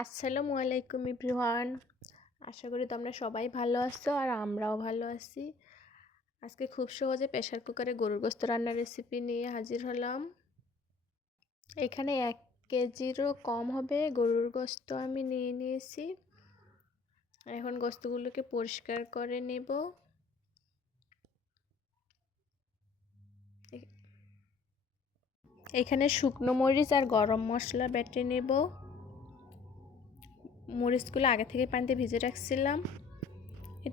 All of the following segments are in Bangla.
আসসালামু আলাইকুম এভরিওয়ান। আশা করি তোমরা সবাই ভালো আছো আর আমরাও ভালো আছি। আজকে খুব সহজে প্রেসার কুকারে গরুর গোশত রান্নার রেসিপি নিয়ে হাজির হলাম। এখানে 1 কেজিরও কম হবে গরুর গোশত আমি নিয়ে নিয়েছি। এখন গোশতগুলোকে পরিষ্কার করে নেব। এখানে শুকনো মরিচ আর গরম মশলা বেটে নেব। মরিচগুলো আগে থেকে পানিতে ভিজে রাখছিলাম।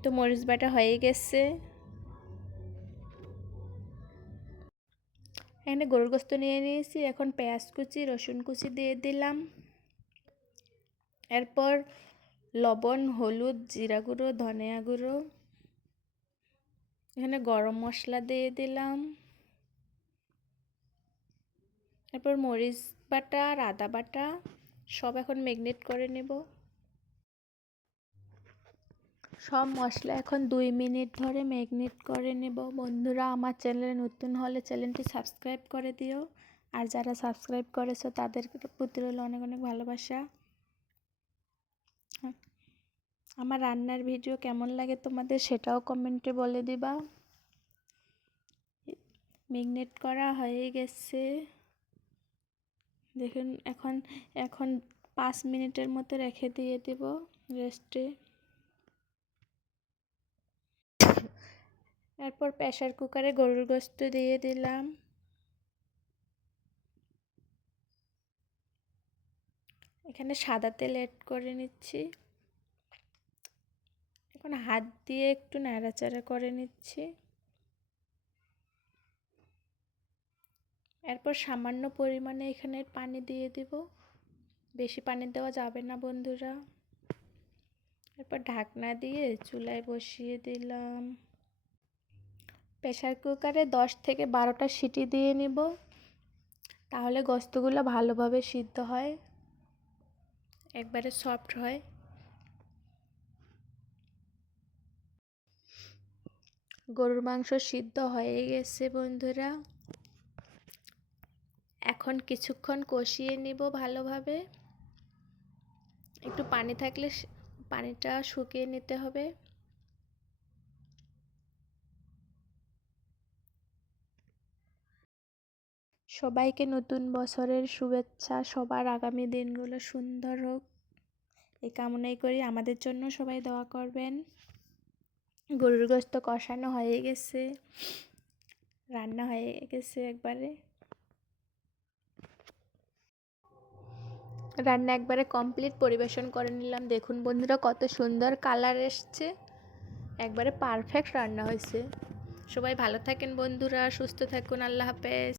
তো মরিচ বাটা হয়ে গেছে। এখানে গরুর গোশত নিয়ে নিয়েছি। এখন পেঁয়াজ কুচি, রসুন কুচি দিয়ে দিলাম। এরপর লবণ, হলুদ, জিরা গুঁড়ো, ধনিয়া গুঁড়ো, এখানে গরম মশলা দিয়ে দিলাম। এরপর মরিচ বাটা আর আদা বাটা সব এখন ম্যারিনেট করে নেব। সব মশলা এখন 2 মিনিট ধরে ম্যারিনেট করে নেব। বন্ধুরা, আমার চ্যানেলে নতুন হলে চ্যানেলটি সাবস্ক্রাইব করে দিও, আর যারা সাবস্ক্রাইব করেছো তাদের প্রতি রইল অনেক অনেক ভালোবাসা। আমার রান্নার ভিডিও কেমন লাগে তোমাদের সেটাও কমেন্টে বলে দিবা। ম্যারিনেট করা হয়ে গেছে, দেখুন। এখন 5 মিনিটের মতো রেখে দিয়ে দেব রেস্টে। এরপর প্রেসার কুকারে গরুর গোশত দিয়ে দিলাম। এখানে সাদা তেল অ্যাড করে নিচ্ছি। এখন হাত দিয়ে একটু নাড়াচাড়া করে নিচ্ছি। এরপর সামান্য পরিমাণে এখানে পানি দিয়ে দিব। বেশি পানি দেওয়া যাবে না বন্ধুরা। এরপর ঢাকনা দিয়ে চুলায় বসিয়ে দিলাম। প্রেসার কুকারে 10 থেকে 12টা সিটি দিয়ে নিব, তাহলে গোশতগুলো ভালোভাবে সিদ্ধ হয়, একবারে সফট হয়। গরুর মাংস সিদ্ধ হয়ে গেছে বন্ধুরা। এখন কিছুক্ষণ কষিয়ে নিব ভালোভাবে। একটু পানি থাকলে পানিটা শুকিয়ে নিতে হবে। সবাইকে নতুন বছরের শুভেচ্ছা। সবার আগামী দিনগুলো সুন্দর হোক এই কামনাই করি। আমাদের জন্য সবাই দোয়া করবেন। গরুর গোশত কষানো হয়ে গেছে, রান্না হয়ে গেছে একবারে। রান্না একবারে কমপ্লিট, পরিবেশন করে নিলাম। দেখুন বন্ধুরা, কত সুন্দর কালার এসছে, একবারে পারফেক্ট রান্না হয়েছে। সবাই ভালো থাকেন বন্ধুরা, সুস্থ থাকুন। আল্লাহ হাফেজ।